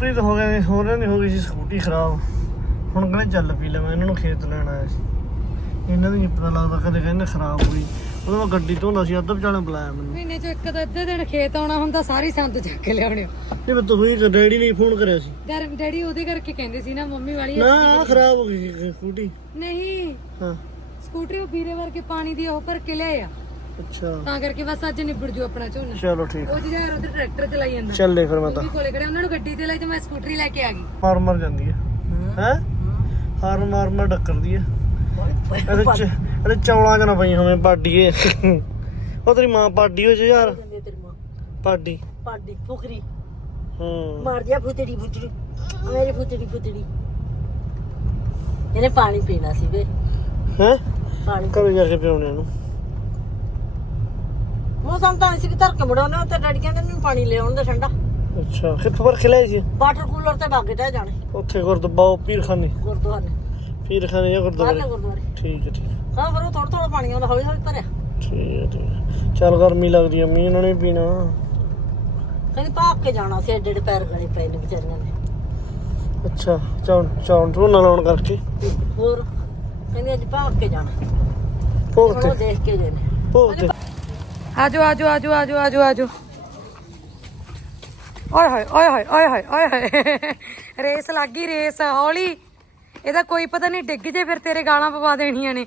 ਪ੍ਰੀਤ ਹੋ ਗਏ ਹੋ ਰਹੇ ਨਹੀਂ ਹੋ ਗਈ ਸੀ ਸਕੂਟੀ ਖਰਾਬ। ਹੁਣ ਕਹਿੰਦੇ ਚੱਲ ਪੀ ਲੈ ਮੈਂ ਇਹਨਾਂ ਨੂੰ ਖੇਤ ਲੈਣ ਆਇਆ ਸੀ। ਇਹਨਾਂ ਨੂੰ ਨਹੀਂ ਪਤਾ ਲੱਗਦਾ ਕਦੇ ਕਹਿੰਦੇ ਖਰਾਬ ਹੋਈ ਉਹਦਾ ਮੈਂ ਗੱਡੀ ਧੋਂਦਾ ਸੀ ਅੱਧਾ ਵਿਚਾਲੇ ਬੁਲਾਇਆ ਮੈਨੂੰ। ਮਹੀਨੇ ਚ ਇੱਕ ਤਾਂ ਅੱਧੇ ਦਿਨ ਖੇਤ ਆਉਣਾ ਹੁੰਦਾ ਸਾਰੀ ਸੰਦ ਚੱਕ ਕੇ ਲਿਆਉਣੇ। ਇਹ ਮੈਂ ਤੁਸੀਂ ਡੈਡੀ ਨੇ ਫੋਨ ਕਰਿਆ ਸੀ। ਡਰ ਡੈਡੀ ਉਹਦੇ ਕਰਕੇ ਕਹਿੰਦੇ ਸੀ ਨਾ ਮੰਮੀ ਵਾਲੀ ਨਾ ਆਹ ਖਰਾਬ ਹੋ ਗਈ ਸੀ ਸਕੂਟੀ। ਨਹੀਂ। ਹਾਂ। ਸਕੂਟਰੀ ਉਹ ਵੀਰੇ ਵਰਗੇ ਪਾਣੀ ਦੀ ਉਹ ਭਰ ਕੇ ਲਿਆਇਆ ਅੱਛਾ। ਤਾਂ ਕਰਕੇ ਬਸ ਅੱਜ ਨਿਬੜ ਜੂ ਆਪਣਾ ਝੋਨਾ। ਚਲੋ ਠੀਕ ਉਹ ਜਿਹੜਾ ਯਾਰ ਉਹਦੇ ਟਰੈਕਟਰ ਚਲਾਈ ਜਾਂਦਾ। ਚੱਲੇ ਫਿਰ ਮੈਂ ਉਹ ਤਾਂ ਵੀ ਕੋਲੇ ਖੜੇ ਉਹਨਾਂ ਨੂੰ ਗੱਡੀ ਤੇ ਲਈ ਤੇ ਮੈਂ ਸਕੂਟਰੀ ਲੈ ਕੇ ਆ ਗਈ। ਮਾਰ ਮਰ ਜਾਂਦੀ ਹੈ। ਹੈ? ਹਾਰ ਮਾਰ ਮਾਰ ਡੱਕਰਦੀ ਹੈ ਇਹਦੇ ਚ ਇਹਦੇ ਚੌਲਾਂ ਚ ਨਾ ਪਈ ਹੋਵੇਂ ਪਾਡੀਏ ਉਹ ਤੇਰੀ ਮਾਂ ਪਾਡੀ ਹੋ ਜੇ ਯਾਰ। ਤੇਰੀ ਮਾਂ? ਪਾਡੀ। ਪਾਡੀ ਫੁਕਰੀ। ਹੂੰ। ਮਾਰ ਦਿਆ ਫੁੱਤੜੀ ਫੁੱਤੜੀ। ਮੇਰੀ ਫੁੱਤੜੀ ਫੁੱਤੜੀ। ਇਹਨੇ ਪਾਣੀ ਪੀਣਾ ਸੀ ਵੇ। ਹੈ? ਪਾਣੀ ਘਰੇ ਜਾ ਕੇ ਪਿਉਣੇ ਇਹਨੂੰ। ਮੌਸਮ ਤਾਂ ਅਸੀਂ ਵੀ ਧਰ ਕੇ ਤੇ ਡੈਡੀ ਕਹਿੰਦੇ ਮੈਨੂੰ ਪਾਣੀ ਲਿਆਉਣ ਦੇ ਠੰਡਾ। ਅੱਛਾ ਕਿੱਥੋਂ ਪਰ ਖਿਲਾਈ ਸੀ ਵਾਟਰ ਕੂਲਰ ਤੇ ਬਾਗੇ ਟਹਿ ਜਾਣੇ। ਉੱਥੇ ਗੁਰਦੁਆਰਾ ਪੀਰਖਾਨੇ। ਗੁਰਦੁਆਰੇ। ਪੀਰਖਾਨੇ ਜਾਂ ਗੁਰਦੁਆਰੇ? ਗੁਰਦੁਆਰੇ। ਠੀਕ ਹੈ ਠੀਕ ਹੈ, ਫਿਰ ਉਹ ਥੋੜਾ ਥੋੜਾ ਪਾਣੀ ਆਉਂਦਾ ਹੌਲੀ ਹੌਲੀ ਭਰਿਆ ਠੀਕ ਹੈ ਠੀਕ। ਚੱਲ ਗਰਮੀ ਲੱਗਦੀ ਆ ਮੀਂਹ ਇਹਨਾਂ ਨੇ ਵੀ ਪੀਣਾ। ਕਹਿੰਦੀ ਭਾਗ ਕੇ ਜਾਣਾ ਸੀ ਏਡੇ ਏਡੇ ਪੈਰ ਗਲੇ ਪਏ ਨੇ ਵਿਚਾਰੀਆਂ ਨੇ ਅੱਛਾ ਚੌਂ ਚੌਂ ਝੋਨਾ ਲਾਉਣ ਕਰਕੇ। ਹੋਰ ਕਹਿੰਦੀ ਅੱਜ ਭਾਗ ਕੇ ਜਾਣਾ। ਭੋਗ ਤੇ। ਦੇਖ ਕੇ ਗਏ ਨੇ। ਭੋਗ ਤੇ। ਆਜੋ ਆਜੋ ਆਜੋ ਆਜੋ ਆਜੋ ਆਜੋ ਓਏ ਹੋਏ ਓਏ ਹੋਏ ਓਏ ਹੋਏ ਓਏ ਹੋਏ ਰੇਸ ਲੱਗ ਗਈ ਰੇਸ ਹੌਲੀ ਇਹਦਾ ਕੋਈ ਪਤਾ ਨਹੀਂ ਡਿੱਗ ਜੇ ਫਿਰ ਤੇਰੇ ਗਾਲਾਂ ਪਵਾ ਦੇਣੀਆਂ ਨੇ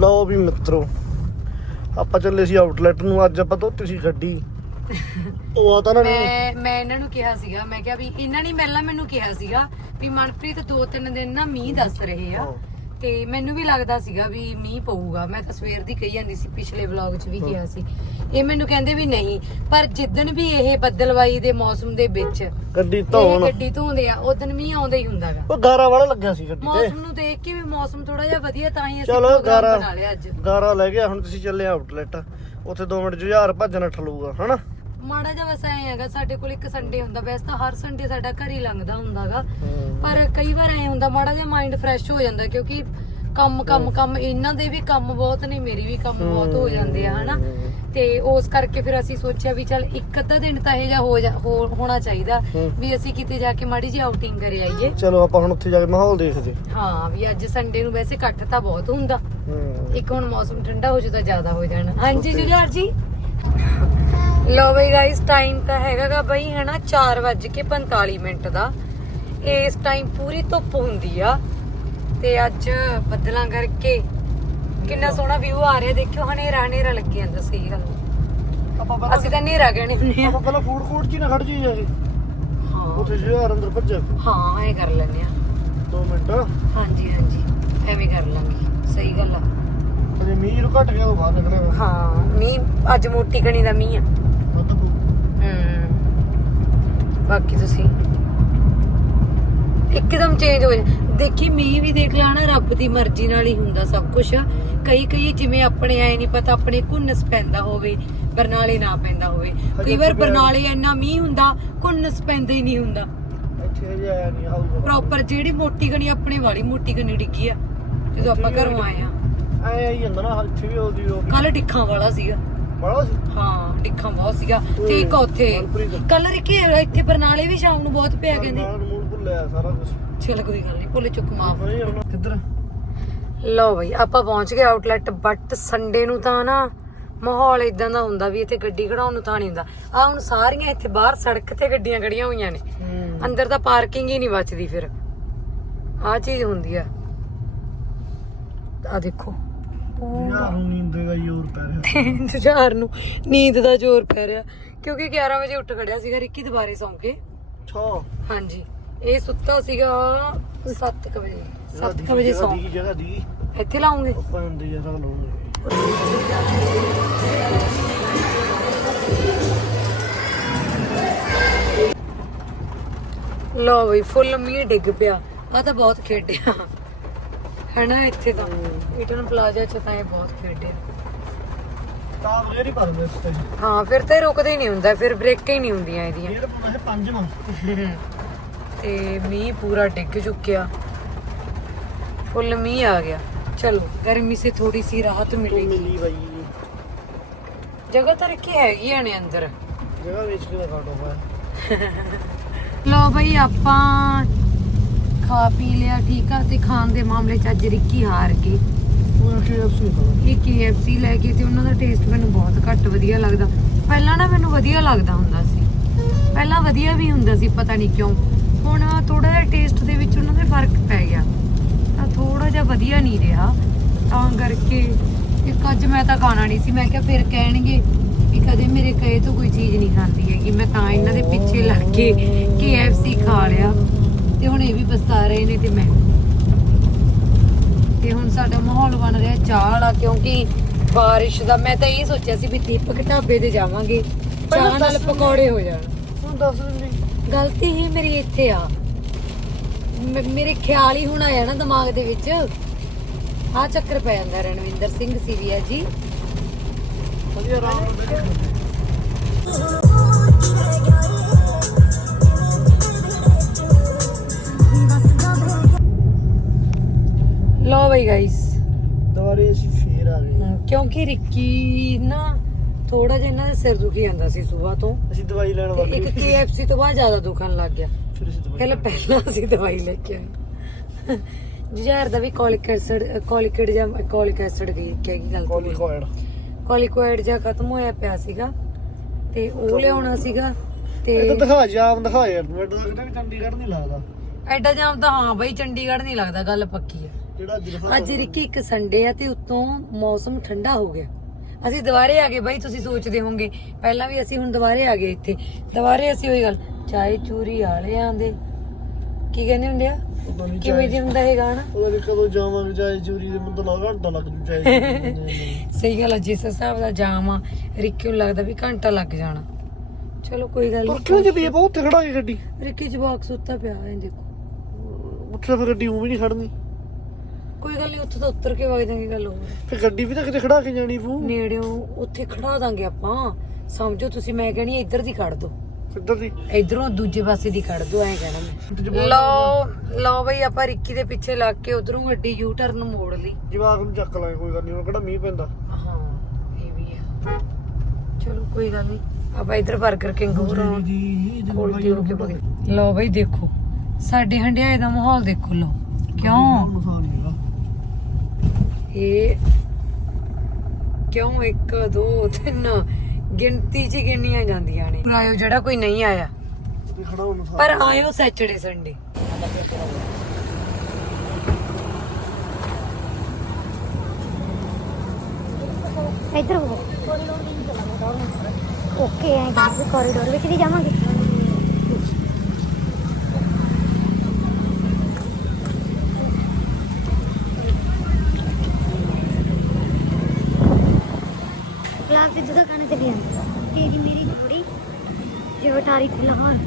ਲਓ ਵੀ ਮਿੱਤਰੋ ਆਪਾਂ ਚੱਲੇ ਸੀ ਆਊਟਲੈਟ ਨੂੰ ਅੱਜ ਆਪਾਂ ਧੋਤੀ ਸੀ ਗੱਡੀ। ਉਹ ਆ ਤਾਂ ਨਾ ਨਹੀਂ। ਮੈਂ ਮੈਂ ਇਹਨਾਂ ਨੂੰ ਕਿਹਾ ਸੀਗਾ ਮੈਂ ਕਿਹਾ ਵੀ ਇਹਨਾਂ ਨੇ ਪਹਿਲਾਂ ਮੈਨੂੰ ਕਿਹਾ ਸੀਗਾ ਵੀ ਮਨਪ੍ਰੀਤ ਦੋ ਤਿੰਨ ਦਿਨ ਨਾ ਮੀਂਹ ਦੱਸ ਰਹੇ ਆ। ਤੇ ਮੈਨੂੰ ਵੀ ਲੱਗਦਾ ਸੀਗਾ ਵੀ ਮੀਂਹ ਪਊਗਾ। ਮੈਂ ਤਾਂ ਸਵੇਰ ਦੀ ਕਹੀ ਜਾਂਦੀ ਸੀ ਪਿਛਲੇ ਵਲੌਗ 'ਚ ਵੀ ਕਿਹਾ ਸੀ। ਇਹ ਮੈਨੂੰ ਕਹਿੰਦੇ ਵੀ ਨਹੀਂ ਪਰ ਜਿੱਦਣ ਵੀ ਇਹ ਬੱਦਲਵਾਈ ਦੇ ਮੌਸਮ ਦੇ ਵਿੱਚ ਗੱਡੀ ਇਹ ਧੋਣ। ਗੱਡੀ ਧੋਂਦੇ ਆ ਉਦੋਂ ਮੀਂਹ ਆਉਂਦਾ ਹੀ ਹੁੰਦਾਗਾ ਉਹ ਗਾਰਾ ਵਾਲਾ ਲੱਗਿਆ ਸੀ ਗੱਡੀ ਤੇ। ਮੌਸਮ ਨੂੰ ਦੇਖ ਕੇ ਵੀ ਮੌਸਮ ਥੋੜਾ ਜਿਹਾ ਵਧੀਆ ਤਾਂ ਹੀ ਅਸੀਂ ਚਲੋ ਪ੍ਰੋਗਰਾਮ ਗਾਰਾ ਬਣਾ ਲਿਆ ਅੱਜ। ਗਾਰਾ ਲੈ ਗਿਆ ਹੁਣ ਤੁਸੀਂ ਚੱਲੇ ਆਊਟਲੈਟ ਉੱਥੇ 2 ਮਿੰਟ ਜੁਝਾਰ ਭੱਜਣਾ ਠਲੂਗਾ ਹਨਾ? ਮਾੜਾ ਜਿਹਾ ਵੈਸਾ ਐ ਹੈਗਾ ਸਾਡੇ ਕੋਲ ਇੱਕ ਸੰਡੇ ਹੁੰਦਾ ਵੈਸੇ ਤਾਂ ਹਰ ਸੰਡੇ ਸਾਡਾ ਘਰ ਹੀ ਲੰਘਦਾ ਹੁੰਦਾਗਾ। ਪਰ ਕਈ ਵਾਰ ਐ ਹੁੰਦਾ ਮਾੜਾ ਜਿਹਾ ਮਾਈਂਡ ਫਰੈਸ਼ ਹੋ ਜਾਂਦਾ ਕਿਉਂਕਿ ਕੰਮ ਕੰਮ ਕੰਮ ਇਹਨਾਂ ਦੇ ਵੀ ਕੰਮ ਬਹੁਤ ਨੇ ਮੇਰੀ ਵੀ ਕੰਮ ਬਹੁਤ ਹੋ ਜਾਂਦੇ ਆ ਹਨਾ? ਤੇ ਉਸ ਕਰਕੇ ਫਿਰ ਅਸੀਂ ਸੋਚਿਆ ਵੀ ਚੱਲ ਇੱਕ ਅੱਧਾ ਦਿਨ ਤਾਂ ਇਹ ਜਾ- ਹੋ- ਹੋਣਾ ਚਾਹੀਦਾ। ਵੀ ਅਸੀਂ ਕਿਤੇ ਜਾ ਕੇ ਮਾੜੀ ਜਿਹੀ ਆਊਟਿੰਗ ਕਰ ਆਈਏ। ਚਲੋ ਆਪਾਂ ਹੁਣ ਉੱਥੇ ਜਾ ਕੇ ਮਾਹੌਲ ਦੇਖਦੇ। ਹਾਂ ਵੀ ਅੱਜ ਸੰਡੇ ਨੂੰ ਵੈਸੇ ਇਕੱਠ ਤਾਂ ਬਹੁਤ ਹੁੰਦਾ। ਇੱਕ ਹੁਣ ਮੌਸਮ ਠੰਡਾ ਹੋ ਜੂ ਤਾਂ ਜ਼ਿਆਦਾ ਹੋ ਜਾਣਾ। ਹਾਂਜੀ ਜੁਝਾਰ ਜੀ? ਲੋ ਬਈ ਗਾਇਸ ਟਾਈਮ ਤਾਂ ਹੈਗਾਗਾ ਬਈ ਹਨਾ 4:45 ਮਿੰਟ ਦਾ। ਇਸ ਟਾਈਮ ਪੂਰੀ ਧੁੱਪ ਹੁੰਦੀ ਆ। ਤੇ ਅੱਜ ਬੱਦਲਾਂ ਕਰਕੇ ਕਿੰਨਾ ਸੋਹਣਾ ਵਿਊ ਆ ਰਿਹਾ। ਦੇਖਿਓ ਹਨੇਰਾ ਹਨੇਰਾ ਲੱਗੀ ਜਾਂਦਾ ਸਹੀ ਗੱਲ ਆਪਾਂ ਪਹਿਲਾਂ ਅਸੀਂ ਤਾਂ ਹਨੇਰਾ ਗਣੇ ਹੁੰਦੇ ਆ। ਆਪਾਂ ਪਹਿਲਾਂ ਫੂਡ ਕੋਰਟ 'ਚ ਹੀ ਨਾ ਖੜ ਜੀ ਜਾਏ ਹਾਂ। ਉੱਥੇ ਜੁਝਾਰ ਅੰਦਰ ਭੱਜਿਆ ਹਾਂ ਐ ਕਰ ਲੈਂਦੇ ਆ। 2 ਮਿੰਟ। ਹਾਂਜੀ ਹਾਂਜੀ। ਐਵੇਂ ਕਰ ਲਾਂਗੇ। ਸਹੀ ਗੱਲ ਆ। ਮੀਂਹ ਨੂੰ ਘਟ ਗਿਆ ਉਹ ਬਾਹਰ ਨਿਕਲਣਾ ਹਾਂ ਮੀਂਹ ਅੱਜ ਮੋਟੀ ਕਣੀ ਦਾ ਮੀਂਹ ਆ। ਬਾਕੀ ਤੁਸੀਂ। ਇੱਕਦਮ ਚੇਂਜ ਹੋ ਜਾ ਦੇਖੀ ਮੀਂਹ ਵੀ ਦੇਖ ਲੈਣਾ ਰੱਬ ਦੀ ਮਰਜ਼ੀ ਨਾਲ ਹੀ ਹੁੰਦਾ ਸਭ ਕੁਝ ਕਈ ਕਈ ਜਿਵੇਂ ਆਪਣੇ ਆਏ ਨਹੀਂ ਪਤਾ ਆਪਣੇ ਘੁੰਨਸ ਪੈਂਦਾ ਹੋਵੇ ਬਰਨਾਲੇ ਨਾ ਪੈਂਦਾ ਹੋਵੇ। ਕਈ ਵਾਰ ਬਰਨਾਲੇ ਇੰਨਾ ਮੀਂਹ ਹੁੰਦਾ ਘੁੰਨਸ ਪੈਂਦਾ ਹੀ ਨਹੀਂ ਹੁੰਦਾ। ਇੱਥੇ ਆਇਆ ਨਹੀਂ ਪ੍ਰੋਪਰ ਜਿਹੜੀ ਮੋਟੀ ਗਣੀ ਆਪਣੇ ਵਾਲੀ ਮੋਟੀ ਗਣੀ ਡਿੱਗੀ ਆ ਜਦੋਂ ਆਪਾਂ ਘਰੋਂ ਆਏ ਆ। ਐ ਆਈ ਜਾਂਦਾ ਨਾ ਇੱਥੇ ਵੀ ਉਹਦੀ ਉਹ ਕੱਲ ਡਿੱਖਾਂ ਵਾਲਾ ਸੀਗਾ। ਬੜਾ ਸੀ। ਹਾਂ ਡਿੱਖਾਂ ਬਹੁਤ ਸੀਗਾ। ਤੇ ਇੱਕ ਉੱਥੇ। ਮਨਪ੍ਰੀਤ। ਕੱਲ ਰਿੱਕੀ ਇੱਥੇ ਬਰਨਾਲੇ ਵੀ ਸ਼ਾਮ ਨੂੰ ਬਹੁਤ ਪਿਆ ਕਹਿੰਦੇ। ਨਾਲ ਮੂਲ ਭੁੱਲਿਆ ਸਾਰਾ ਕੁਝ ਚਲ ਕੋਈ ਗੱਲ ਨਹੀਂ ਭੁੱਲੇ ਚੁੱਕ ਮਾਫ। ਨਹੀਂ ਕਿੱਧਰ? ਲਓ ਬਈ ਆਪਾਂ ਪਹੁੰਚ ਗਏ ਆਊਟਲੈਟ ਬਟ ਸੰਡੇ ਨੂੰ ਤਾਂ ਨਾ ਮਾਹੌਲ ਇਦਾਂ ਦਾ ਹੁੰਦਾ ਵੀ ਇੱਥੇ ਗੱਡੀ ਖੜਾਉਣ ਨੂੰ ਤਾਂ ਨਹੀਂ ਹੁੰਦਾ। ਆ ਹੁਣ ਸਾਰੀਆਂ ਇੱਥੇ ਬਾਹਰ ਸੜਕ ਤੇ ਗੱਡੀਆਂ ਖੜੀਆਂ ਹੋਈਆਂ ਨੇ। ਅੰਦਰ ਤਾਂ ਪਾਰਕਿੰਗ ਹੀ ਨਹੀਂ ਬਚਦੀ ਫਿਰ। ਆ ਚੀਜ਼ ਹੁੰਦੀ ਆ। ਆ ਦੇਖੋ। ਯਾਰ ਹੁਣ ਨੀਂਦ ਦੇਗਾ ਜ਼ੋਰ ਪੈ ਰਿਹਾ। ਇੰਤਜ਼ਾਰ ਨੂੰ ਨੀਂਦ ਦਾ ਜ਼ੋਰ ਪੈ ਰਿਹਾ। ਕਿਉਂਕਿ 11 ਵਜੇ ਉੱਠ ਖੜਿਆ ਸੀਗਾ ਰਿੱਕੀ ਦੁਬਾਰੇ ਸੌਂ ਕੇ। ਛੋ। ਹਾਂਜੀ। ਇਹ ਸੁੱਤਾ ਸੀਗਾ 7 ਵਜੇ। 7 ਵਜੇ ਸੌਂ। ਦੀ ਜਗ੍ਹਾ ਦੀ। ਇੱਥੇ ਲਾਉਂਗੇ। ਆਪਾਂ ਹੁੰਦੀ ਜਗ੍ਹਾ ਲਾਉਂਦੇ ਲਓ ਬਈ ਫੁੱਲ ਮੀਂਹ ਡਿੱਗ ਪਿਆ। ਆ ਤਾਂ ਬਹੁਤ ਖੇਡਿਆ। ਹਨਾ ਇੱਥੇ ਤਾਂ। ਈਟਨ ਪਲਾਜ਼ਾ ਚ ਤਾਂ ਇਹ ਬਹੁਤ ਖੇਡਿਆ ਤਾਂ ਪਾ ਦਿੰਦੇ ਉੱਤੇ ਹਾਂ ਫਿਰ ਤਾਂ ਇਹ ਰੁਕਦਾ ਹੀ ਨਹੀਂ ਹੁੰਦਾ ਫਿਰ ਬ੍ਰੇਕਾਂ ਹੀ ਨਹੀਂ ਹੁੰਦੀਆਂ ਇਹਦੀਆਂ। ਇਹ ਤਾਂ ਪੰਜ ਵਾਂ। ਤੇ ਮੀਂਹ ਪੂਰਾ ਡਿੱਗ ਚੁੱਕਿਆ। ਫੁੱਲ ਮੀਂਹ ਆ ਗਿਆ। ਚਲੋ ਗਰਮੀ ਸੇ ਥੋੜੀ ਸੀ ਰਾਹਤ ਮਿਲੇਗੀ ਮਿਲੀ ਬਾਈ। ਜਗ੍ਹਾ ਤਾਂ ਰੱਖੀ ਹੈਗੀ ਆ ਨੇ ਅੰਦਰ। ਜਗ੍ਹਾ ਵੇਚ ਕੇ ਦਾ ਕਾਟੋ ਹੋਇਆ ਲੋ ਬਈ ਆਪਾਂ ਖਾ ਪੀ ਲਿਆ ਠੀਕ ਆ ਤੇ ਖਾਣ ਦੇ ਮਾਮਲੇ ਚ ਅੱਜ ਰਿੱਕੀ ਹਾਰ ਗਈ ਉਹ KFC ਖਾਣਾ ਇਹ KFC ਲੈ ਕੇ ਤੇ ਉਹਨਾਂ ਦਾ ਟੇਸਟ ਮੈਨੂੰ ਬਹੁਤ ਘੱਟ ਵਧੀਆ ਲੱਗਦਾ। ਪਹਿਲਾਂ ਨਾ ਮੈਨੂੰ ਵਧੀਆ ਲੱਗਦਾ ਹੁੰਦਾ ਸੀ। ਪਹਿਲਾਂ ਵਧੀਆ ਵੀ ਹੁੰਦਾ ਸੀ ਪਤਾ ਨਹੀਂ ਕਿਉਂ। ਹੁਣ ਥੋੜਾ ਜਿਹਾ ਟੇਸਟ ਦੇ ਵਿੱਚ ਉਹਨਾਂ ਦੇ ਫ਼ਰਕ ਪੈ ਗਿਆ। ਤਾਂ ਥੋੜਾ ਜਿਹਾ ਵਧੀਆ ਨਹੀਂ ਰਿਹਾ। ਤਾਂ ਕਰਕੇ ਇੱਕ ਅੱਜ ਮੈਂ ਤਾਂ ਖਾਣਾ ਨਹੀਂ ਸੀ। ਮੈਂ ਕਿਹਾ ਫਿਰ ਕਹਿਣਗੇ ਵੀ ਕਦੇ ਮੇਰੇ ਕਹੇ ਤੋਂ ਕੋਈ ਚੀਜ਼ ਨਹੀਂ ਖਾਂਦੀ ਹੈਗੀ। ਮੈਂ ਤਾਂ ਇਹਨਾਂ ਦੇ ਪਿੱਛੇ ਲੱਗ ਕੇ KFC ਖਾ ਲਿਆ। ਤੇ ਹੁਣ ਇਹ ਵੀ ਪਛਤਾ ਰਹੇ ਨੇ ਤੇ ਮੈਂ ਤੇ ਹੁਣ ਸਾਡਾ ਮਾਹੌਲ ਬਣ ਰਿਹਾ ਚਾਹ ਵਾਲਾ ਕਿਉਂਕਿ ਬਾਰਿਸ਼ ਦਾ ਮੈਂ ਤਾਂ ਇਹ ਸੋਚਿਆ ਸੀ ਵੀ ਦੀਪਕ ਢਾਬੇ ਤੇ ਜਾਵਾਂਗੇ। ਚਾਹ ਨਾਲ ਪਕੌੜੇ ਹੋ ਜਾਣ। ਹੁਣ ਦੱਸ ਦਿੰਦੀ। ਗਲਤੀ ਹੀ ਮੇਰੀ ਇੱਥੇ ਆ। ਮੇਰੇ ਖਿਆਲ ਹੀ ਹੁਣ ਆਇਆ ਨਾ ਦਿਮਾਗ ਦੇ ਵਿੱਚ। ਆ ਚੱਕਰ ਪੈ ਜਾਂਦਾ ਰਣਵਿੰਦਰ ਸਿੰਘ ਸੀਵੀਆ ਜੀ। ਵਧੀਆ ਆਰਾਮ ਨਾਲ ਲੋ ਬਈ ਗਾਇਸ ਦੁਬਾਰੇ ਅਸੀਂ ਫੇਰ ਆ ਗਏ। ਕਿਉਂਕਿ ਰਿੱਕੀ ਨਾ ਥੋੜਾ ਜਿਹਾ ਇਹਨਾਂ ਦੇ ਸਿਰ ਦੁਖੀ ਜਾਂਦਾ ਸੀ ਸਵੇਰ ਤੋਂ। ਅਸੀਂ ਦਵਾਈ ਲੈਣ ਤੇ ਵਗ ਇੱਕ KFC ਤੋਂ ਬਾਅਦ ਜ਼ਿਆਦਾ ਦੁਖਣ ਲੱਗ ਗਿਆ। ਫਿਰ ਅਸੀਂ ਦਵਾਈ ਪਹਿਲਾਂ ਪਹਿਲਾਂ ਅਸੀਂ ਦਵਾਈ ਲੈ ਕੇ ਆਏ। ਜੁਝਾਰ ਦਾ ਵੀ ਕੋਲਿਕ ਐਸਿਡ ਕੋਲਿਕਡ ਜਾਂ ਕੋਲਿਕ ਐਸਿਡ ਦੀ ਕੀ ਗੱਲ ਕੋਲੀ ਕੋਇਡ ਕੋਲਿਕੋਇਡ ਜਾਂ ਖਤਮ ਹੋਇਆ ਪਿਆ ਸੀਗਾ। ਤੇ ਉਹ ਲਿਆਉਣਾ ਸੀਗਾ ਇਹ ਤਾਂ ਦਿਖਾ ਜਾਮ ਦਿਖਾ ਯਾਰ ਮੈਨੂੰ ਤਾਂ ਲੱਗਦਾ ਵੀ ਚੰਡੀਗੜ੍ਹ ਨਹੀਂ ਲੱਗਦਾ। ਐਡਾ ਜਾਮ ਤਾਂ ਹਾਂ ਬਈ ਚੰਡੀਗੜ੍ਹ ਨਹੀਂ ਲੱਗਦਾ ਗੱਲ ਪੱਕੀ ਜਿਹੜਾ ਅੱਜ ਰਿੱਕੀ ਇੱਕ ਸੰਡੇ ਆ ਤੇ ਉੱਤੋਂ ਮੌਸਮ ਠੰਡਾ ਹੋ ਗਿਆ। ਅਸੀਂ ਦੁਬਾਰੇ ਆ ਗਏ ਬਾਈ ਤੁਸੀਂ ਸੋਚਦੇ ਹੋਵੋਗੇ। ਪਹਿਲਾਂ ਵੀ ਅਸੀਂ ਹੁਣ ਦੁਬਾਰੇ ਆ ਗਏ ਇੱਥੇ। ਦੁਬਾਰੇ ਅਸੀਂ ਉਹੀ ਗੱਲ ਚਾਏ ਚੂਰੀ ਵਾਲਿਆਂ ਦੇ। ਕੀ ਕਹਿੰਦੇ ਹੁੰਦੇ ਆ? ਨਹੀਂ ਕਿਵੇਂ ਜੀ ਹੁੰਦਾ ਇਹ ਗਾਣਾ? ਉਹਦਾ ਵੀ ਕਦੋਂ ਜਾਵਾਂਗੇ ਚਾਹੇ ਚੂਰੀ ਦੇ। ਮੁੰਡਾ ਲਾ ਘੰਟਾ ਲੱਗ ਜੂ ਚਾਹੇ ਸਹੀ ਗੱਲ ਆ ਜਿਸ ਹਿਸਾਬ ਦਾ ਜਾਮ ਆ ਰਿੱਕੀ ਨੂੰ ਲੱਗਦਾ ਵੀ ਘੰਟਾ ਲੱਗ ਜਾਣਾ। ਚਲੋ ਕੋਈ ਗੱਲ ਪਰ ਕਿਉਂ ਜਦੀ ਬਹੁਤ ਖੜਾ ਕੇ ਗੱਡੀ। ਨਹੀਂ ਰਿੱਕੀ ਚ ਬਾਕਸ ਉੱਤਾ ਪਿਆ ਹੈ ਦੇਖੋ। ਉੱਥੇ ਫਿਰ ਗੱਡੀ ਉਹ ਵੀ ਨਹੀਂ ਖੜਨੀ ਕੋਈ ਗੱਲ ਨਹੀਂ ਉੱਥੇ ਤਾਂ ਉਤਰ ਕੇ ਵਗ ਜਾਾਂਗੇ ਗੱਲ ਹੋਰ। ਫਿਰ ਗੱਡੀ ਵੀ ਤਾਂ ਕਿਤੇ ਖੜਾ ਕੇ ਜਾਣੀ ਪੂ ਨੇੜਿਓਂ ਉੱਥੇ ਖੜਾ ਦਾਂਗੇ ਆਪਾਂ। ਸਮਝੋ ਤੁਸੀਂ ਮੈਂ ਕਹਿਣੀ ਇੱਧਰ ਦੀ ਕੱਢ ਦੋ। ਕਿੱਧਰ ਦੀ? ਇਧਰੋਂ ਦੂਜੇ ਪਾਸੇ ਦੀ ਕੱਢ ਦੋ ਐ ਕਹਿਣਾ ਮੈਂ। ਲਓ ਲਓ ਬਈ ਆਪਾਂ ਰਿੱਕੀ ਦੇ ਪਿੱਛੇ ਲੱਗ ਕੇ ਉਧਰੋਂ ਗੱਡੀ ਯੂ ਟਰਨ ਮੋੜ ਲਈ। ਜਵਾਕ ਨੂੰ ਚੱਕ ਲਾਂਗੇ ਕੋਈ ਗੱਲ ਨਹੀਂ ਹੁਣ ਕਿਹੜਾ ਮੀਂਹ ਪੈਂਦਾ। ਹਾਂ ਇਹ ਵੀ ਆ। ਚਲੋ ਕੋਈ ਗੱਲ ਨਹੀਂ ਆਪਾਂ ਇਧਰ 버ਗਰ ਕਿੰਗ ਹੋਰ ਜੀ ਖੋਲਤੀ ਹੋ ਕੇ ਬਗੇ। ਲਓ ਬਈ ਦੇਖੋ। ਸਾਡੇ ਹੰਡਿਆਏ ਦਾ ਮਾਹੌਲ ਦੇਖੋ ਲਓ। ਕਿਉਂ? ਇਹ ਕਿਉਂ 1 2 3 ਗਿਣਤੀ ਚ ਗਿਣੀਆਂ ਜਾਂਦੀਆਂ ਨੇ। ਆਇਓ ਜਿਹੜਾ ਕੋਈ ਨਹੀਂ ਆਇਆ। ਪਰ ਆਇਓ ਸੈਚਰਡੇ ਸੰਡੇ ਇੱਧਰ ਹੋ। ਓਕੇ ਐਂ ਕੋਰੀਡੋਰ ਵਿੱਚ ਦੀ ਜਾਵਾਂਗੇ ਗੁਲਾਬ ਦੀ ਦੁਕਾਨ ਖਾਣੇ ਤੇ ਵੀ ਆਂਦੀ ਤੇਰੀ ਮੇਰੀ ਜੋੜੀ ਜੋ ਅਟਾਰੀ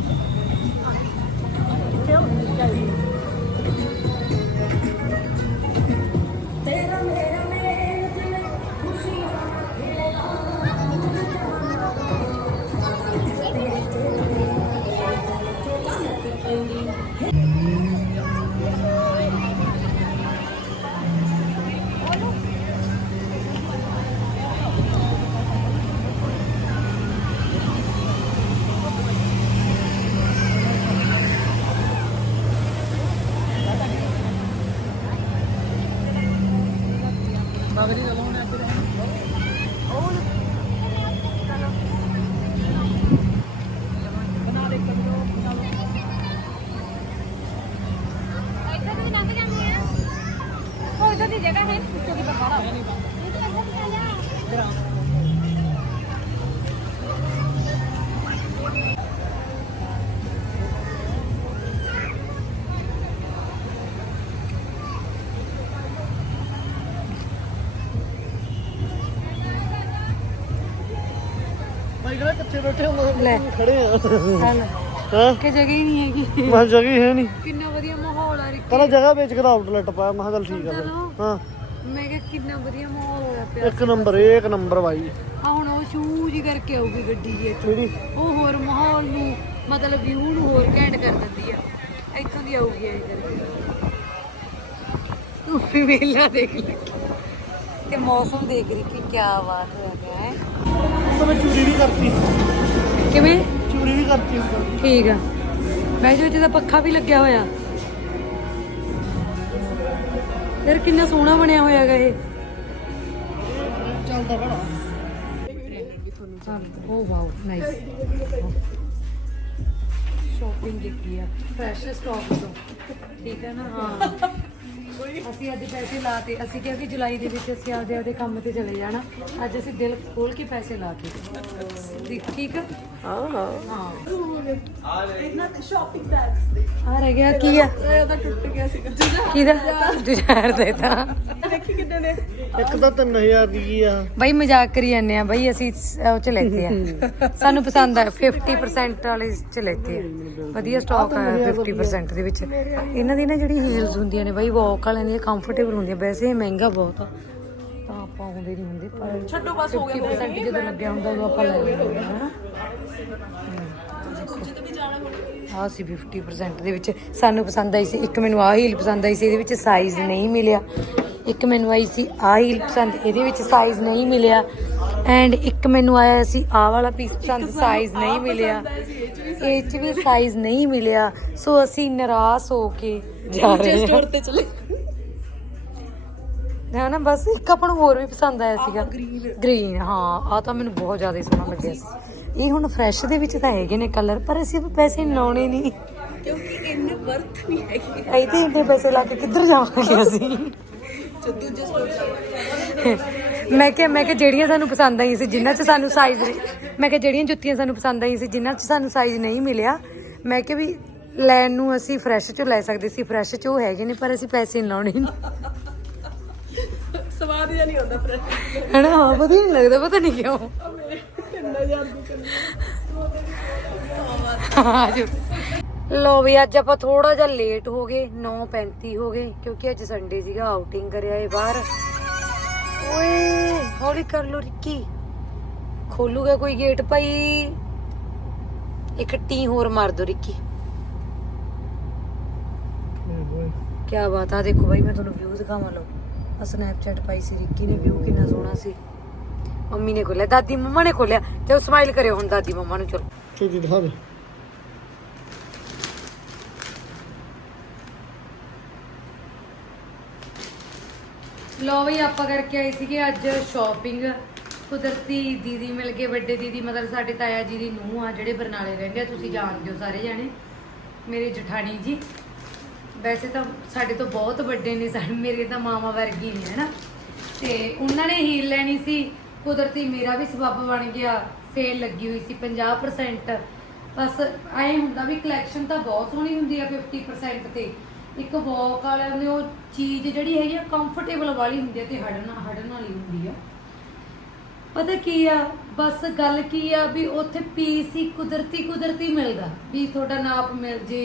ਲੈ। ਖੜੇ ਚੱਲ। ਹਾਂ? ਕਿ ਜਗ੍ਹਾ ਹੀ ਨਹੀਂ ਹੈਗੀ। ਮੈਂ ਜਗ੍ਹਾ ਹੀ ਹੈ ਨਹੀਂ। ਕਿੰਨਾ ਵਧੀਆ ਮਾਹੌਲ ਆ ਰਿੱਕੀ। ਕਹਿੰਦਾ ਜਗ੍ਹਾ ਵੇਚ ਕੇ ਆਊਟਲੈਟ ਪਾਇਆ ਮੈਂ ਕਿਹਾ ਚੱਲ ਠੀਕ ਆ। ਹਾਂ। ਮੈਂ ਕਿਹਾ ਕਿੰਨਾ ਵਧੀਆ ਮਾਹੌਲ ਹੋਇਆ ਪਿਆ ਇੱਕ ਨੰਬਰ ਇੱਕ ਨੰਬਰ ਬਾਈ। ਆ ਹੁਣ ਉਹ ਸ਼ੂ ਜੀ ਕਰਕੇ ਆਊਗੀ ਗੱਡੀ ਜੀ ਇੱਥੋਂ। ਉਹ ਹੋਰ ਮਾਹੌਲ ਨੂੰ ਮਤਲਬ ਵਿਊ ਨੂੰ ਹੋਰ ਘੈਂਟ ਕਰ ਦਿੰਦੀ ਆ। ਇੱਥੋਂ ਦੀ ਆਊਗੀ ਐ ਕਰਕੇ ਤੂੰ ਵੀ ਮੇਲਾ ਦੇਖ ਲੈ। ਤੇ ਮੌਸਮ ਦੇਖ ਰਹੀ ਕਿ ਕੀ ਬਾਤ ਹੋਇਆ ਪਿਆ ਹੈ। ਤਾਂ ਮੈਂ ਚੂਰੀ ਵੀ ਕਰਤੀ। ਕਿਵੇਂ? ਚੋਰੀ ਵੀ ਕਰਤੀ ਉੱਪਰ। ਠੀਕ ਆ। ਬਹਿ ਜਾਓ ਜਿਹਦਾ ਪੱਖਾ ਵੀ ਲੱਗਿਆ ਹੋਇਆ। ਯਾਰ ਕਿੰਨਾ ਸੋਹਣਾ ਬਣਿਆ ਹੋਇਆ ਹੈਗਾ ਇਹ। ਚੱਲਦਾ ਬੜਾ ਓ ਵਾਓ ਨਾਈਸ ਸ਼ਾਪਿੰਗ ਕੀਤੀ ਆ। ਫਰੈਸ਼ ਸਟਾਕ ਤੋਂ। ਠੀਕ ਹੈ ਨਾ? ਹਾਂ। ਅਸੀਂ ਅੱਜ ਪੈਸੇ ਲਾਤੇ ਅਸੀਂ ਕਿਹਾ ਕਿ ਜੁਲਾਈ ਦੇ ਵਿੱਚ ਅਸੀਂ ਆਪਦੇ ਆਪਦੇ ਕੰਮ ਤੇ ਚਲੇ ਜਾਣਾ। ਅੱਜ ਅਸੀਂ ਦਿਲ ਖੋਲ ਕੇ ਪੈਸੇ ਲਾਤੇ ਠੀਕ- ਠੀਕ ਆ? ਹਾਂ। ਹਾਂ ਹਾਂ ਇਹਨਾਂ ਦੇ ਸ਼ਾਪਿੰਗ ਬੈਗਸ ਦੇ ਆ ਰਹਿ ਗਿਆ ਕੀ ਆ? ਉਹਦਾ ਟੁੱਟ ਗਿਆ ਸੀਗਾ। ਕਿਹਦਾ? ਜੁਝਾਰ ਦੇ ਤਾਂ। ਦੇਖੀ ਕਿੰਨੇ ਨੇ ਇੱਕ ਤਾਂ 3000 ਦੀ ਕੀ ਆ? ਬਾਈ ਮਜ਼ਾਕ ਕਰੀ ਜਾਂਦੇ ਆ ਬਾਈ ਅਸੀਂ ਸ- ਉਹ ਚ ਲੈਤੇ ਆ। ਸਾਨੂੰ ਪਸੰਦ ਆ 50% ਵਾਲੇ ਚ ਲੈਤੇ ਆ। ਵਧੀਆ ਸਟਾਕ ਆ 50% ਦੇ ਵਿੱਚ। ਇਹਨਾਂ ਦੀ ਨਾ ਜਿਹੜੀ ਹੀਲਸ ਹੁੰਦੀਆਂ ਨੇ ਬਾਈ ਵਾਕ ਵਾਲਿਆਂ ਦੀਆਂ ਕੰਫਰਟੇਬਲ ਹੁੰਦੀਆਂ ਵੈਸੇ ਇਹ ਮਹਿੰਗਾ ਬਹੁਤ ਆ। ਤਾਂ ਆਪਾਂ ਆਉਂਦੇ ਨਹੀਂ ਹੁੰਦੇ ਪਰ ਛੱਡੋ ਬਸ ਹੋ ਗਿਆ 50% ਜਦੋਂ ਲੱਗਿਆ ਹੁੰਦਾ ਉਦੋਂ ਆਪਾਂ ਲੈ ਲੈਂਦੇ ਹਾਂ ਹਨਾ? ਹੋਵੇ ਆਹ ਸੀ 50% ਦੇ ਵਿੱਚ ਸਾਨੂੰ ਪਸੰਦ ਆਈ ਸੀ। ਇੱਕ ਮੈਨੂੰ ਆਹ ਹੀਲ ਪਸੰਦ ਆਈ ਸੀ ਇਹਦੇ ਵਿੱਚ ਸਾਈਜ਼ ਨਹੀਂ ਮਿਲਿਆ। ਇੱਕ ਮੈਨੂੰ ਆਈ ਸੀ ਆਹ ਹੀਲ ਪਸੰਦ ਇਹਦੇ ਵਿੱਚ ਸਾਈਜ਼ ਨਹੀਂ ਮਿਲਿਆ। ਐਂਡ ਇੱਕ ਮੈਨੂੰ ਆਇਆ ਸੀ ਆਹ ਵਾਲਾ ਪੀਸ ਪਸੰਦ ਸਾਈਜ਼ ਨਹੀਂ ਮਿਲਿਆ। ਇਹ ਚ ਵੀ ਸਾਈਜ਼ ਨਹੀਂ ਮਿਲਿਆ। ਸੋ ਅਸੀਂ ਨਿਰਾਸ਼ ਹੋ ਕੇ ਜਾ ਰਹੇ ਹਾਂ। ਸਟੋਰ ਤੇ ਚਲੇ ਹੈ ਨਾ ਬਸ ਇੱਕ ਆਪਾਂ ਨੂੰ ਹੋਰ ਵੀ ਪਸੰਦ ਆਇਆ ਸੀਗਾ। ਗ੍ਰੀਨ ਹਾਂ ਆ ਤਾਂ ਮੈਨੂੰ ਬਹੁਤ ਜ਼ਿਆਦਾ ਸੋਹਣਾ ਲੱਗਿਆ ਸੀ। ਇਹ ਹੁਣ ਫਰੈਸ਼ ਦੇ ਵਿੱਚ ਤਾਂ ਹੈਗੇ ਨੇ ਕਲਰ ਪਰ ਅਸੀਂ ਪੈਸੇ ਲਾਉਣੇ ਨਹੀਂ। ਕਿਉਂਕਿ ਇੰਨੇ ਵਰਥ ਨਹੀਂ ਹੈਗੀ। ਅਸੀਂ ਤੇ ਇੰਨੇ ਪੈਸੇ ਲਾ ਕੇ ਕਿੱਧਰ ਜਾਵਾਂਗੇ ਅਸੀਂ? ਦੂਜੇ ਸਟੋਰ ਮੈਂ ਕਿਹਾ ਮੈਂ ਕਿਹਾ ਜਿਹੜੀਆਂ ਸਾਨੂੰ ਪਸੰਦ ਆਈਆਂ ਸੀ ਜਿਨ੍ਹਾਂ 'ਚ ਸਾਨੂੰ ਸਾਈਜ਼ ਮੈਂ ਕਿਹਾ ਜਿਹੜੀਆਂ ਜੁੱਤੀਆਂ ਸਾਨੂੰ ਪਸੰਦ ਆਈਆਂ ਸੀ ਜਿਨ੍ਹਾਂ 'ਚ ਸਾਨੂੰ ਸਾਈਜ਼ ਨਹੀਂ ਮਿਲਿਆ ਮੈਂ ਕਿਹਾ ਵੀ ਲੈਣ ਨੂੰ ਅਸੀਂ ਫਰੈਸ਼ 'ਚੋਂ ਲੈ ਸਕਦੇ ਸੀ ਫਰੈਸ਼ 'ਚ ਉਹ ਹੈਗੇ ਨੇ ਪਰ ਅਸੀਂ ਪੈਸੇ ਨਹੀਂ। ਲਾਉਣੇ ਸਵਾਦ ਜਿਹਾ ਨਹੀਂ ਹੁੰਦਾ ਫਿਰ ਹਨਾ ਹਾਂ ਵਧੀਆ ਨਹੀਂ ਲੱਗਦਾ ਪਤਾ ਨਹੀਂ ਕਿਉਂ। ਆਜੋ। ਲੋ ਵੀ ਅੱਜ ਆਪਾਂ ਥੋੜਾ ਜਿਹਾ ਲੇਟ ਹੋ ਗਏ 9:35 ਹੋ ਗਏ ਕਿਉਂਕਿ ਅੱਜ ਸੰਡੇ ਸੀਗਾ ਆਊਟਿੰਗ ਕਰਿਆ ਏ ਬਾਹਰ। ਓਏ ਹੌਲੀ ਕਰ ਲੋ ਰਿੱਕੀ। ਖੋਲੂਗਾ ਕੋਈ ਗੇਟ ਭਾਈ। ਇੱਕ ਟੀ ਹੋਰ ਮਾਰ ਦੋ ਰਿੱਕੀ। ਕੀ ਬਾਤ ਆ ਦੇਖੋ ਭਾਈ ਮੈਂ ਤੁਹਾਨੂੰ ਵਿਊ ਦਿਖਾਵਾਂ ਲੋ ਆ ਸਨੈਪਚੈਟ ਪਾਈ ਸੀ ਰਿੱਕੀ ਨੇ ਵਿਊ ਕਿੰਨਾ ਸੋਹਣਾ ਸੀ। ਮੰਮੀ ਨੇ ਖੋਲਿਆ ਦਾਦੀ ਮੰਮਾ ਨੇ ਖੋਲਿਆ ਚਲੋ ਸਮਾਈਲ ਕਰਿਓ ਹੁਣ ਦਾਦੀ ਮੰਮਾ ਨੂੰ ਚਲੋ। ਚੋਦੀ ਦਿਖਾ ਦੇ ਲੋ ਵੀ ਆਪਾਂ ਕਰਕੇ ਆਏ ਸੀਗੇ ਅੱਜ ਸ਼ਾਪਿੰਗ ਕੁਦਰਤੀ ਦੀਦੀ ਮਿਲ ਕੇ ਵੱਡੇ ਦੀਦੀ ਮਤਲਬ ਸਾਡੇ ਤਾਇਆ ਜੀ ਦੀ ਨੂੰਹ ਆ ਜਿਹੜੇ ਬਰਨਾਲੇ ਰਹਿੰਦੇ ਆ ਤੁਸੀਂ ਜਾਣਦੇ ਹੋ ਸਾਰੇ ਜਾਣੇ ਮੇਰੇ ਜਠਾਣੀ ਜੀ। ਵੈਸੇ ਤਾਂ ਸਾਡੇ ਤੋਂ ਬਹੁਤ ਵੱਡੇ ਨੇ ਸਾਡੇ ਮੇਰੇ ਤਾਂ ਮਾਮਾ ਵਰਗੀ ਨੇ ਹਨਾ? ਤੇ ਉਹਨਾਂ ਨੇ ਹੀਲ ਲੈਣੀ ਸੀ ਕੁਦਰਤੀ ਮੇਰਾ ਵੀ ਸਬੱਬ ਬਣ ਗਿਆ ਸੇਲ ਲੱਗੀ ਹੋਈ ਸੀ 50% ਬਸ ਐ ਹੁੰਦਾ ਵੀ ਕਲੈਕਸ਼ਨ ਤਾਂ ਬਹੁਤ ਸੋਹਣੀ ਹੁੰਦੀ ਆ 50% ਤੇ। ਇੱਕ ਵਾਕ ਵਾਲਿਆਂ ਨੇ ਉਹ ਚੀਜ਼ ਜਿਹੜੀ ਹੈਗੀ ਆ ਕੰਫਰਟੇਬਲ ਵਾਲੀ ਹੁੰਦੀ ਆ ਤੇ ਹੜਨ ਹੜਨ ਵਾਲੀ ਹੁੰਦੀ ਆ। ਪਤਾ ਕੀ ਆ, ਬਸ ਗੱਲ ਕੀ ਆ ਵੀ ਉੱਥੇ ਪੀਸ ਹੀ ਕੁਦਰਤੀ ਕੁਦਰਤੀ ਮਿਲਦਾ, ਵੀ ਤੁਹਾਡਾ ਨਾਪ ਮਿਲ ਜੇ।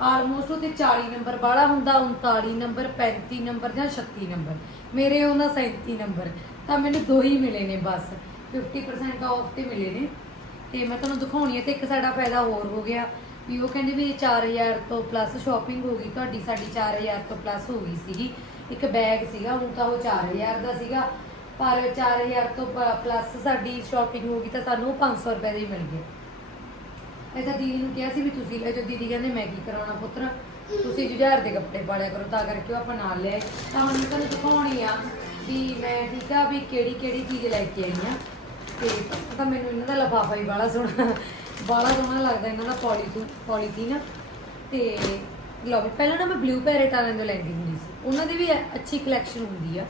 ਆਲਮੋਸਟ ਉੱਥੇ 40 ਨੰਬਰ ਵਾਲਾ ਹੁੰਦਾ 39 ਨੰਬਰ 35 ਨੰਬਰ ਜਾਂ 36 ਨੰਬਰ ਮੇਰੇ ਉਹਨਾਂ 37 ਨੰਬਰ ਤਾਂ ਮੈਨੂੰ ਦੋ ਹੀ ਮਿਲੇ ਨੇ ਬਸ 50% ਆਫ ਤੇ ਮਿਲੇ ਨੇ। ਤੇ ਮੈਂ ਤੁਹਾਨੂੰ ਦਿਖਾਉਣੀ ਹੈ ਤੇ ਇੱਕ ਸਾਡਾ ਫਾਇਦਾ ਹੋਰ ਹੋ ਗਿਆ, ਵੀ ਉਹ ਕਹਿੰਦੇ ਵੀ 4000 ਤੋਂ ਪਲੱਸ ਸ਼ਾਪਿੰਗ ਹੋ ਗਈ, ਤੁਹਾਡੀ ਸਾਡੀ 4000 ਤੋਂ ਪਲੱਸ ਹੋ ਗਈ ਸੀਗੀ। ਇੱਕ ਬੈਗ ਸੀਗਾ, ਹੁਣ ਤਾਂ ਉਹ 4000 ਦਾ ਸੀਗਾ, ਪਰ 4000 ਤੋਂ ਪਲੱਸ ਸਾਡੀ ਸ਼ਾਪਿੰਗ ਹੋ ਗਈ ਤਾਂ ਸਾਨੂੰ ਉਹ 500 ਰੁਪਏ ਦੇ ਹੀ ਮਿਲ ਗਏ। ਇਹ ਤਾਂ ਦੀਦੀ ਨੂੰ ਕਿਹਾ ਸੀ ਵੀ ਤੁਸੀਂ ਲੈ ਜਾਓ, ਦੀਦੀ ਕਹਿੰਦੇ ਮੈਂ ਕੀ ਕਰਾਉਣਾ ਪੁੱਤਰ? ਤੁਸੀਂ ਜੁਝਾਰ ਦੇ ਕੱਪੜੇ ਪਾਲਿਆ ਕਰੋ, ਤਾਂ ਕਰਕੇ ਉਹ ਆਪਾਂ ਨਾਲ ਲਿਆਏ ਤਾਂ ਹੁਣ ਮੈਂ ਤੁਹਾਨੂੰ ਦਿਖਾਉਣੀ ਆ ਵੀ ਮੈਂ ਠੀਕ ਆ ਵੀ ਕਿਹੜੀ ਕਿਹੜੀ ਚੀਜ਼ ਲੈ ਕੇ ਆਈ ਆ। ਤੇ ਤਾਂ ਮੈਨੂੰ ਇਹਨਾਂ ਦਾ ਲਫਾਫਾ ਹੀ ਬਾਲਾ ਸੋਹਣਾ ਬਾਲਾ ਸੋਹਣਾ ਲੱਗਦਾ ਇਹਨਾਂ ਦਾ ਪੋਲੀਥੀਨ ਪੋਲੀਥੀਨ। ਤੇ ਲਓ ਪਹਿਲਾਂ ਨਾ ਮੈਂ ਬਲੂ ਪੈਰਟ ਵਾਲਿਆਂ ਤੋਂ ਲੈਂਦੀ ਹੁੰਦੀ ਸੀ। ਉਹਨਾਂ ਦੀ ਵੀ ਅੱਛੀ ਕਲੈਕਸ਼ਨ ਹੁੰਦੀ ਆ।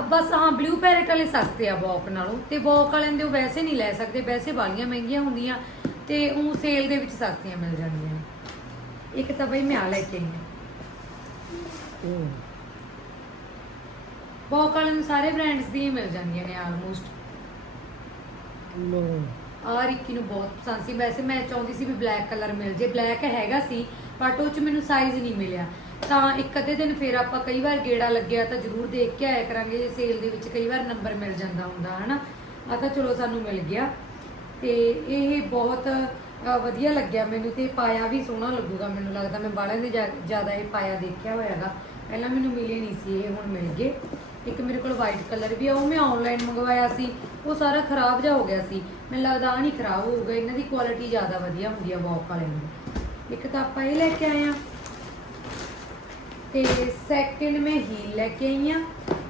ਬਸ ਹਾਂ, ਬਲੂ ਪੈਰਟ ਵਾਲੇ ਸਸਤੇ ਆ ਵੌਕ ਨਾਲੋਂ। ਤੇ ਵੌਕ ਵਾਲਿਆਂ ਦੇ ਉਹ ਵੈਸੇ ਨਹੀਂ ਲੈ ਸਕਦੇ, ਵੈਸੇ ਵਾਲੀਆਂ ਮਹਿੰਗੀਆਂ ਹੁੰਦੀਆਂ। ਤੇ ਉਹ ਸੇਲ ਦੇ ਵਿੱਚ ਸਸਤੀਆਂ ਮਿਲ ਜਾਂਦੀਆਂ। ਇੱਕ ਤਾਂ ਬਈ ਮੈਂ ਆ ਲੈ ਕੇ ਆਈ ਹਾਂ। ਵੌਕ ਵਾਲਿਆਂ ਨੂੰ ਸਾਰੇ ਬ੍ਰਾਂਡਸ ਦੀਆਂ ਹੀ ਮਿਲ ਜਾਂਦੀਆਂ ਨੇ ਆਲਮੋਸਟ ਆ ਰਿੱਕੀ ਨੂੰ ਬਹੁਤ ਪਸੰਦ ਸੀ। ਵੈਸੇ ਮੈਂ ਚਾਹੁੰਦੀ ਸੀ ਵੀ ਬਲੈਕ ਕਲਰ ਮਿਲ ਜੇ। ਬਲੈਕ ਹੈਗਾ ਸੀ ਬਟ ਉਹ ਚ ਮੈਨੂੰ ਸਾਈਜ਼ ਨਹੀਂ ਮਿਲਿਆ। ਤਾਂ ਇੱਕ ਅੱਧੇ ਦਿਨ ਫੇਰ ਆਪਾਂ ਕਈ ਵਾਰ ਗੇੜਾ ਲੱਗਿਆ ਤਾਂ ਜ਼ਰੂਰ ਦੇਖ ਕੇ ਆਇਆ ਕਰਾਂਗੇ ਸੇਲ ਦੇ ਵਿੱਚ ਕਈ ਵਾਰ ਨੰਬਰ ਮਿਲ ਜਾਂਦਾ ਹੁੰਦਾ ਹਨਾ? ਆ ਤਾਂ ਚਲੋ ਸਾਨੂੰ ਮਿਲ ਗਿਆ। ਤੇ ਇਹ ਬਹੁਤ ਅ, ਵਧੀਆ ਲੱਗਿਆ ਮੈਨੂੰ ਤੇ ਪਾਇਆ ਵੀ ਸੋਹਣਾ ਲੱਗੂਗਾ। ਮੈਨੂੰ ਲੱਗਦਾ ਮੈਂ ਬਾਲਿਆਂ ਦੇ ਜ਼ਿਆਦਾ ਇਹ ਪਾਇਆ ਦੇਖਿਆ ਹੋਇਆਗਾ। ਪਹਿਲਾਂ ਮੈਨੂੰ ਮਿਲੇ ਨਹੀਂ ਸੀ ਇਹ ਹੁਣ ਮਿਲ ਗਏ। ਇੱਕ ਮੇਰੇ ਕੋਲ ਵਾਈਟ ਕਲਰ ਵੀ ਆ, ਉਹ ਮੈਂ ਆਨਲਾਈਨ ਮੰਗਵਾਇਆ ਸੀ, ਉਹ ਸਾਰਾ ਖਰਾਬ ਜਿਹਾ ਹੋ ਗਿਆ ਸੀ। ਮੈਨੂੰ ਲੱਗਦਾ ਆ ਨਹੀਂ ਖਰਾਬ ਹੋਊਗਾ, ਇਹਨਾਂ ਦੀ ਕੁਆਲਿਟੀ ਜ਼ਿਆਦਾ ਵਧੀਆ ਹੁੰਦੀ ਆ ਵੌਕ ਵਾਲੇ ਦੀ ਇੱਕ ਤਾਂ ਆਪਾਂ ਇਹ ਲੈ ਕੇ ਆਏ ਆ ਤੇ ਸੈਕਿੰਡ ਮੈਂ ਹੀਲ ਲੈ ਕੇ ਆਈ ਆ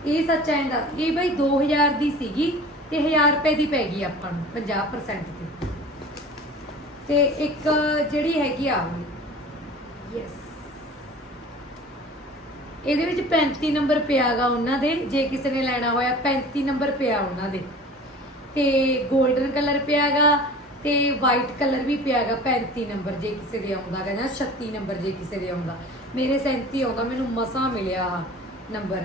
ਇਹ ਸੱਚ ਐਂ ਦਾ ਇਹ ਬਈ 2000 ਦੀ ਸੀਗੀ ਤੇ 1000 ਰੁਪਏ ਦੀ ਪੈ ਗਈ ਆਪਾਂ ਨੂੰ 50% ਤੇ। ਤੇ ਇੱਕ ਜਿਹੜੀ ਹੈਗੀ ਆ ਇਹਦੇ ਵਿੱਚ 35 ਨੰਬਰ ਪਿਆਗਾ ਉਹਨਾਂ ਦੇ, ਜੇ ਕਿਸੇ ਨੇ ਲੈਣਾ ਹੋਇਆ 35 ਨੰਬਰ ਪਿਆ ਉਹਨਾਂ ਦੇ। ਤੇ 골ਡਨ ਕਲਰ ਪਿਆਗਾ ਤੇ ਵਾਈਟ ਕਲਰ ਵੀ ਪਿਆਗਾ 35 ਨੰਬਰ ਜੇ ਕਿਸੇ ਦੇ ਆਉਂਦਾ ਗਾ ਜਾਂ 36 ਨੰਬਰ ਜੇ ਕਿਸੇ ਦੇ ਆਉਂਦਾ। ਮੇਰੇ 37 ਆਉਂਦਾ ਮੈਨੂੰ ਮਸਾਂ ਮਿਲਿਆ ਨੰਬਰ।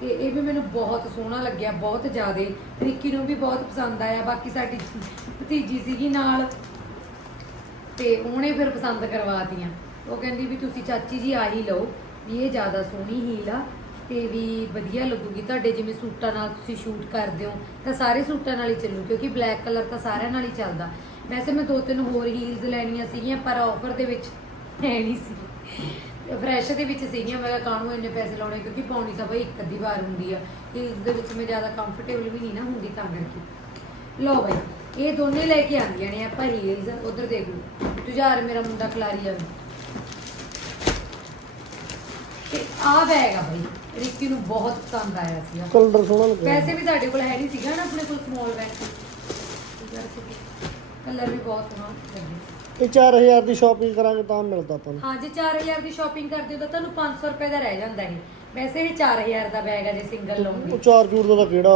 ਤੇ ਇਹ ਵੀ ਮੈਨੂੰ ਬਹੁਤ ਸੋਹਣਾ ਲੱਗਿਆ, ਬਹੁਤ ਜ਼ਿਆਦੇ। ਰਿੱਕੀ ਨੂੰ ਵੀ ਬਹੁਤ ਪਸੰਦ ਆਇਆ, ਬਾਕੀ ਸਾਡੀ ਭਤੀਜੀ ਸੀਗੀ ਨਾਲ, ਤੇ ਉਹਨੇ ਫਿਰ ਪਸੰਦ ਕਰਵਾਤੀਆਂ ਉਹ ਕਹਿੰਦੀ ਵੀ ਤੁਸੀਂ ਚਾਚੀ ਜੀ ਆ ਹੀ ਲਓ। ਵੀ ਇਹ ਜ਼ਿਆਦਾ ਸੋਹਣੀ ਹੀਲ ਆ ਤੇ ਵੀ ਵਧੀਆ ਲੱਗੂਗੀ ਤੁਹਾਡੇ ਜਿਵੇਂ ਸੂਟਾਂ ਨਾਲ ਤੁਸੀਂ ਸ਼ੂਟ ਕਰਦੇ ਹੋ, ਤਾਂ ਸਾਰੇ ਸੂਟਾਂ ਨਾਲ ਹੀ ਚੱਲੂ, ਕਿਉਂਕਿ ਬਲੈਕ ਕਲਰ ਤਾਂ ਸਾਰਿਆਂ ਨਾਲ ਹੀ ਚੱਲਦਾ। ਵੈਸੇ ਮੈਂ ਦੋ ਤਿੰਨ ਹੋਰ ਹੀਲਸ ਲੈਣੀਆਂ ਸੀਗੀਆਂ, ਪਰ ਆਫਰ ਦੇ ਵਿੱਚ ਹੈ ਨਹੀਂ ਸੀ। ਫਰੈਸ਼ ਦੇ ਵਿੱਚ ਸੀਗੀਆਂ, ਮੈਂ ਕਾਹਨੂੰ ਇੰਨੇ ਪੈਸੇ ਲਾਉਣੇ, ਕਿਉਂਕਿ ਪਾਉਣੀ ਤਾਂ ਬਈ ਇੱਕ ਅੱਧੀ ਵਾਰ ਹੁੰਦੀ ਆ। ਹੀਲਸ ਦੇ ਵਿੱਚ ਮੈਂ ਜ਼ਿਆਦਾ ਕੰਫਰਟੇਬਲ ਵੀ ਨਹੀਂ ਨਾ ਹੁੰਦੀ ਤਾਂ ਕਰਕੇ। ਲਓ ਬਈ, ਇਹ ਦੋਨੇ ਲੈ ਕੇ ਆਂਦੀਆਂ ਨੇ ਆਪਾਂ ਹੀਲਸ ਉਧਰ ਦੇਖ ਲਓ ਜੁਝਾਰ ਮੇਰਾ ਮੁੰਡਾ ਖਲਾਰੀ ਜਾਂਦਾ ਤੇ ਆ ਬੈਗ ਆ ਬਈ ਰਿੱਕੀ ਨੂੰ ਬਹੁਤ ਪਸੰਦ ਆਇਆ ਸੀ ਕਲਰ ਸੋਹਣਾ ਲੱਗਿਆ। ਵੈਸੇ ਵੀ ਸਾਡੇ ਕੋਲ ਹੈ ਨਹੀਂ ਸੀਗਾ ਨਾ ਆਪਣੇ ਕੋਲ ਸਮਾਲ ਬੈਗ ਕਲਰ ਵੀ ਬਹੁਤ ਸੋਹਣਾ ਲੱਗਿਆ ਇਹ 4000 ਦੀ ਸ਼ਾਪਿੰਗ ਕਰਾਂਗੇ ਤਾਂ ਮਿਲਦਾ ਆਪਾਂ ਨੂੰ। ਹਾਂ ਜੇ 4000 ਦੀ ਸ਼ਾਪਿੰਗ ਕਰਦੇ ਹੋ ਤਾਂ ਤੁਹਾਨੂੰ 500 ਰੁਪਏ ਦਾ ਰਹਿ ਜਾਂਦਾ ਇਹ। ਵੈਸੇ ਇਹ 4000 ਦਾ ਬੈਗ ਹੈ ਜੇ ਸਿੰਗਲ ਲਓਗੇ। ਉਹ 4 ਜੂੜ ਦਾ ਤਾਂ ਕਿਹੜਾ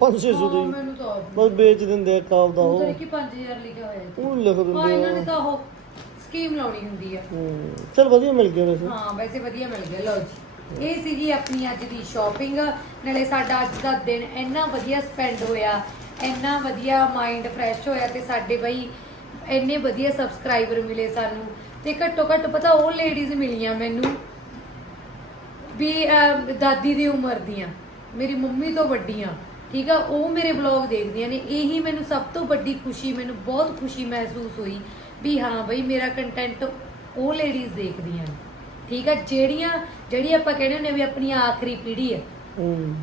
500 ਹਾਂ, ਦੀ। ਮੈਨੂੰ ਤਾਂ ਬਸ ਵੇਚ ਦਿੰਦੇ ਆ ਕਾਬ ਦਾ ਉਹ ਉਹ। ਤਾਂ ਕਿ 5000 ਲਿਖਿਆ ਹੋਇਆ ਹੈ ਉਹ ਲਿਖ ਹਾਂ ਦਿੰਦੇ ਇਹਨਾਂ ਨੇ ਆ ਤਾਂ ਉਹ ਸਕੀਮ ਲਾਉਣੀ ਹੁੰਦੀ ਆ। ਹੂੰ। ਚੱਲ ਵਧੀਆ ਮਿਲ ਗਿਆ ਵੈਸੇ। ਹਾਂ ਵੈਸੇ ਵਧੀਆ ਮਿਲ ਗਿਆ ਲਓ ਜੀ। ਇਹ ਸੀਗੀ ਆਪਣੀ ਅੱਜ ਦੀ ਸ਼ਾਪਿੰਗ ਨਾਲੇ ਸਾਡਾ ਅੱਜ ਦਾ ਦਿਨ ਇੰਨਾ ਵਧੀਆ ਸਪੈਂਡ ਹੋਇਆ ਇੰਨਾ ਵਧੀਆ ਮਾਈਂਡ ਫਰੈਸ਼ ਹੋਇਆ ਤੇ ਸਾਡੇ ਬਈ ਇੰਨੇ ਵਧੀਆ ਸਬਸਕ੍ਰਾਈਬਰ ਮਿਲੇ ਸਾਨੂੰ। ਤੇ ਘੱਟੋ ਘੱਟ ਪਤਾ ਉਹ ਲੇਡੀਜ਼ ਮਿਲੀਆਂ ਮੈਨੂੰ ਵੀ ਦਾਦੀ ਦੀ ਉਮਰ ਦੀਆਂ ਮੇਰੀ ਮੰਮੀ ਤੋਂ ਵੱਡੀਆਂ ਠੀਕ ਆ? ਉਹ ਮੇਰੇ ਬਲੌਗ ਦੇਖਦੀਆਂ ਨੇ। ਇਹੀ ਮੈਨੂੰ ਸਭ ਤੋਂ ਵੱਡੀ ਖੁਸ਼ੀ ਮੈਨੂੰ ਬਹੁਤ ਖੁਸ਼ੀ ਮਹਿਸੂਸ ਹੋਈ। ਵੀ ਹਾਂ ਬਈ ਮੇਰਾ ਕੰਟੈਂਟ ਉਹ ਲੇਡੀਜ਼ ਦੇਖਦੀਆਂ ਨੇ। ਠੀਕ ਆ ਜਿਹੜੀਆਂ ਜਿਹੜੀ ਆਪਾਂ ਕਹਿੰਦੇ ਹੁੰਦੇ ਵੀ ਆਪਣੀ ਆਖਰੀ ਪੀੜ੍ਹੀ ਹੈ।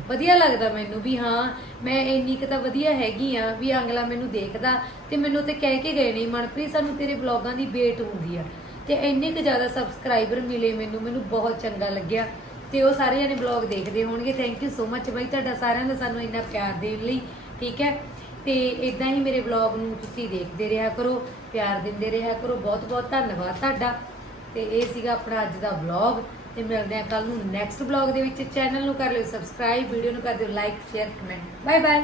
ਵਧੀਆ ਲੱਗਦਾ ਮੈਨੂੰ ਵੀ ਹਾਂ ਮੈਂ ਇੰਨੀ ਕੁ ਤਾਂ ਵਧੀਆ ਹੈਗੀ ਆ ਵੀ ਅਗਲਾ ਮੈਨੂੰ ਦੇਖਦਾ ਤੇ ਮੈਨੂੰ ਤੇ ਕਹਿ ਕੇ ਗਏ ਨੇ ਮਨਪ੍ਰੀਤ ਸਾਨੂੰ ਤੇਰੇ ਬਲੌਗਾਂ ਦੀ ਵੇਟ ਹੁੰਦੀ ਆ। ਤੇ ਇੰਨੇ ਕੁ ਜ਼ਿਆਦਾ ਸਬਸਕ੍ਰਾਈਬਰ ਮਿਲੇ ਮੈਨੂੰ ਮੈਨੂੰ ਬਹੁਤ ਚੰਗਾ ਲੱਗਿਆ ਤੇ ਉਹ ਸਾਰੇ ਜਣੇ ਬਲੌਗ ਦੇਖਦੇ ਹੋਣਗੇ। ਥੈਂਕ ਯੂ ਸੋ ਮੱਚ ਬਾਈ ਤੁਹਾਡਾ ਸਾਰਿਆਂ ਦਾ ਸਾਨੂੰ ਇੰਨਾ ਪਿਆਰ ਦੇਣ ਲਈ ਠੀਕ ਹੈ? ਤੇ ਇਦਾਂ ਹੀ ਮੇਰੇ ਬਲੌਗ ਨੂੰ ਤੁਸੀਂ ਦੇਖਦੇ ਰਿਹਾ ਕਰੋ। ਪਿਆਰ ਦਿੰਦੇ ਰਿਹਾ ਕਰੋ, ਬਹੁਤ ਬਹੁਤ ਧੰਨਵਾਦ ਤੁਹਾਡਾ। ਤੇ ਇਹ ਸੀਗਾ ਆਪਣਾ ਅੱਜ ਦਾ ਵਲੌਗ ਤੇ ਮਿਲਦੇ ਹਾਂ ਕੱਲ ਨੂੰ ਨੈਕਸਟ ਵਲੌਗ ਦੇ ਵਿੱਚ। ਚੈਨਲ ਨੂੰ ਕਰ ਲਿਓ ਸਬਸਕ੍ਰਾਈਬ ਵੀਡੀਓ ਨੂੰ ਕਰ ਦਿਓ like share comment bye bye